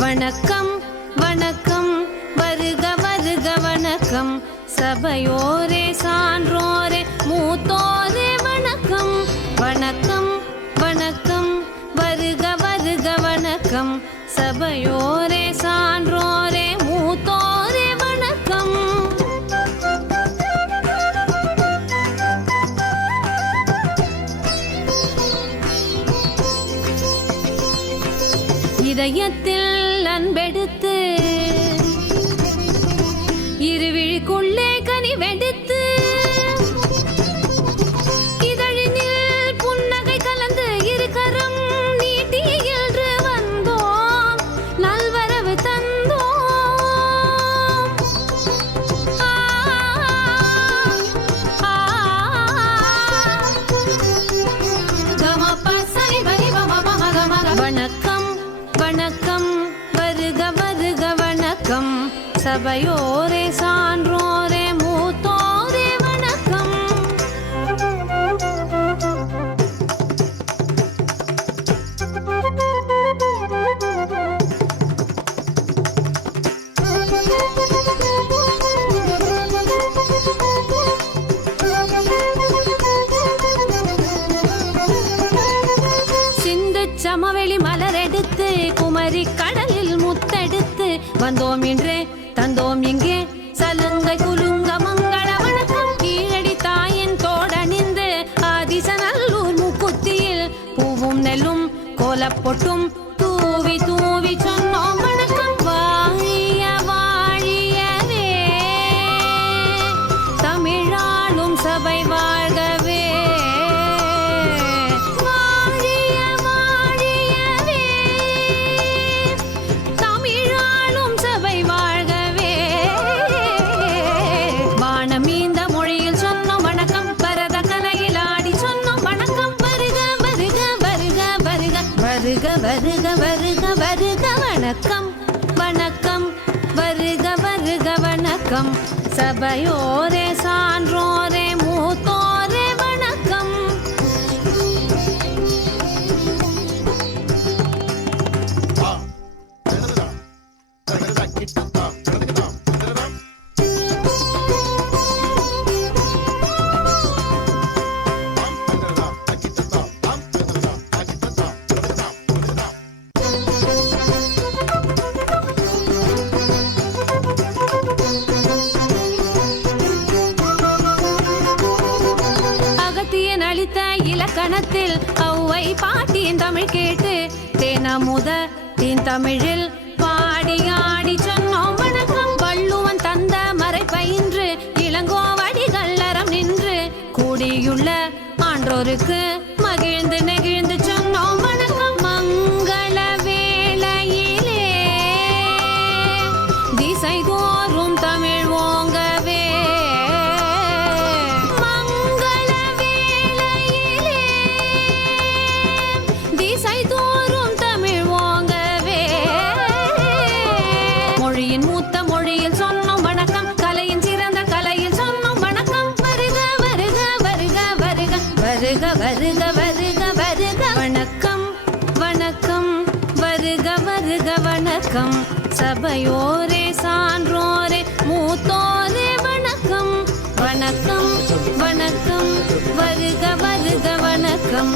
வணக்கம் வணக்கம் வருக வருக வணக்கம் சபையோரே சான்றோரே மூத்தோரே வணக்கம் வணக்கம் வணக்கம் வருக வருக வணக்கம் சபையோரே சான்றோரே மூத்தோரே வணக்கம். இதயத்தில் அன்பெடுத்து இருவிழிக்குள்ளே கனிவெடுத்து இதழினில் புன்னகை கலந்து இருக்கரம் நீட்டி என்று வந்தோம் நல்வரவு தந்தோம். வணக்கம் வணக்கம் வருக வருக வணக்கம் சபையோரே சான்றோரே மூத்தோரே வணக்கம். சிந்து சமவெளி மலரெடுத்து குமரி கடலில் முத்தெடுத்து வந்தோம் இன்றே தந்தோம் இங்கே சலுங்கை குலுங்க மங்கள வணக்கம். கீழடி தாயின் தோடணிந்து ஆதிசநல்லூர் மூக்குத்தியில் பூவும் நெல்லும் கோலப்பொட்டும் தூவி தூவி சொன்னோம் வணக்கம். வாழிய வாழியவே தமிழாளும் சபை வாழ்கவே. வருக வருக வருக வருக வணக்கம் வணக்கம் வருக வருக வணக்கம் சபையோரே சான்றோரே மூத்தோரே வணக்கம். அளித்த இலக்கணத்தில் ஔவை பாட்டியின் தமிழ் கேட்டு தேனமுத தீன் தமிழில் பாடி ஆடி சொன்னோம் வணக்கம். வள்ளுவன் தந்த மறை பயின்று இளங்கோவடிகள் அறம் நின்று கூடியுள்ள ஆன்றோருக்கு மகிழ்ந்து நெகிழ்ந்து சொன்னோம் வணக்கம். மங்கள வேளையிலே திசை தோறும் தமிழ் ஓங்கவே. மொழியின் மூத்த மொழியில் சொன்னோம் வணக்கம். கலையின் சிறந்த கலையில் சொன்னோம் வணக்கம். வருக வருக வருக வருக வருக வருக வருக வருக வணக்கம் வணக்கம் வருக வருக வணக்கம் சபையோரே சான்றோரே மூத்தோரே வணக்கம் வணக்கம் வணக்கம் வருக வருக வணக்கம்